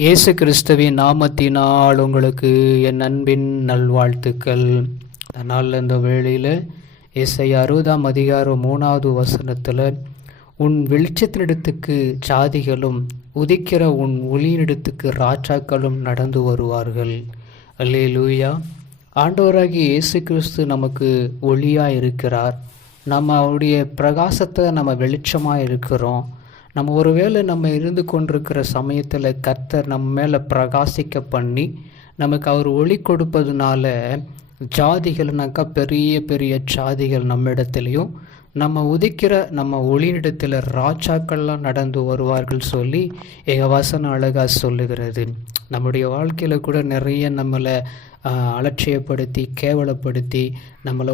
இயேசு கிறிஸ்துவின் நாமத்தினால் உங்களுக்கு என் அன்பின் நல்வாழ்த்துக்கள். அதனால் இந்த வேளையில் ஏசாயா 60:3 உன் வெளிச்சத்தினிடத்துக்கு ஜாதிகளும் உதிக்கிற உன் ஒளியினிடத்துக்கு ராஜாக்களும் நடந்து வருவார்கள். அல்லேலூயா. ஆண்டவராகிய இயேசு கிறிஸ்து நமக்கு ஒளியாக இருக்கிறார். நம்ம அவருடைய பிரகாசத்தை நம்ம வெளிச்சமாக இருக்கிறோம். நம்ம ஒருவேளை நம்ம இருந்து கொண்டிருக்கிற சமயத்தில் கர்த்தர் நம்ம மேலே பிரகாசிக்க பண்ணி நமக்கு அவர் ஒளி கொடுப்பதுனால ஜாதிகள்னாக்கா பெரிய பெரிய ஜாதிகள் நம்ம இடத்துலையும் நம்ம உதிக்கிற நம்ம ஒளியிடத்தில் ராஜாக்கள்லாம் நடந்து வருவார்கள் சொல்லி எங்கள் வசனம் அழகாக சொல்லுகிறது. நம்முடைய வாழ்க்கையில் கூட நிறைய நம்மளை அலட்சியப்படுத்தி கேவலப்படுத்தி நம்மளை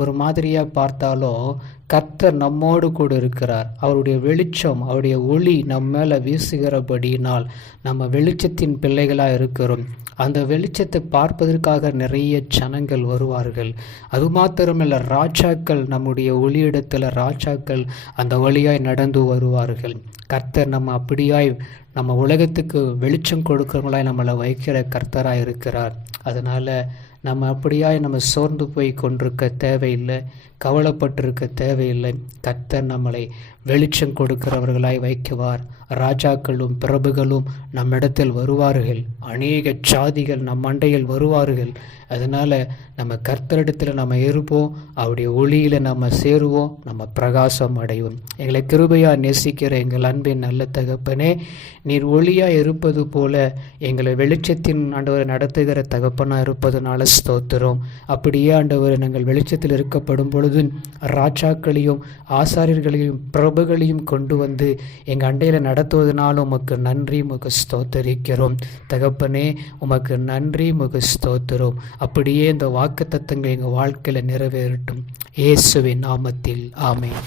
ஒரு மாதிரியாக பார்த்தாலும் கர்த்தர் நம்மோடு கூட இருக்கிறார். அவருடைய வெளிச்சம் அவருடைய ஒளி நம்ம மேலே வீசுகிறபடியினால் நம்ம வெளிச்சத்தின் பிள்ளைகளாக இருக்கிறோம். அந்த வெளிச்சத்தை பார்ப்பதற்காக நிறைய ஜனங்கள் வருவார்கள். அது மாத்திரமல்ல, ராஜாக்கள் நம்முடைய ஒளியிடத்தில் ராஜாக்கள் அந்த வழியாய் நடந்து வருவார்கள். கர்த்தர் நம்ம அப்படியாய் நம்ம உலகத்துக்கு வெளிச்சம் கொடுக்குறவங்களாய் நம்மளை வைக்கிற கர்த்தராக இருக்கிறார். அதனால் நம்ம அப்படியாய் நம்ம சோர்ந்து போய் கொண்டிருக்க தேவையில்லை, கவலைப்பட்டிருக்க தேவையில்லை. கர்த்தர் நம்மளை வெளிச்சம் கொடுக்கிறவர்களாய் வைக்குவார். ராஜாக்களும் பிரபுகளும் நம்மிடத்தில் வருவார்கள். அநேக ஜாதிகள் நம் மண்டையில் வருவார்கள். அதனால் நம்ம கர்த்தரிடத்தில் நம்ம இருப்போம், அவருடைய ஒளியில் நம்ம சேருவோம், நம்ம பிரகாசம் அடைவோம். எங்களை கிருபையாக நேசிக்கிற எங்கள் அன்பின் நல்ல தகப்பனே, நீர் ஒளியாக இருப்பது போல எங்களை வெளிச்சத்தின் ஆண்டவரை நடத்துகிற தகப்பனாக இருப்பதுனால ஸ்தோத்திரம். அப்படியே ஆண்டவரை நாங்கள் வெளிச்சத்தில் இருக்கப்படும் பொழுது ராஜாக்களையும் ஆசாரியர்களையும் பிரபுகளையும் கொண்டு வந்து எங்கள் அண்டையில் நடத்துவதனாலும் உமக்கு நன்றி, உமக்கு ஸ்தோத்தரிக்கிறோம். தகப்பனே, உமக்கு நன்றி, உமக்கு ஸ்தோத்திரம். அப்படியே இந்த வாக்குத்தத்தங்கள் எங்கள் வாழ்க்கையில் நிறைவேறட்டும். இயேசுவின் நாமத்தில் ஆமென்.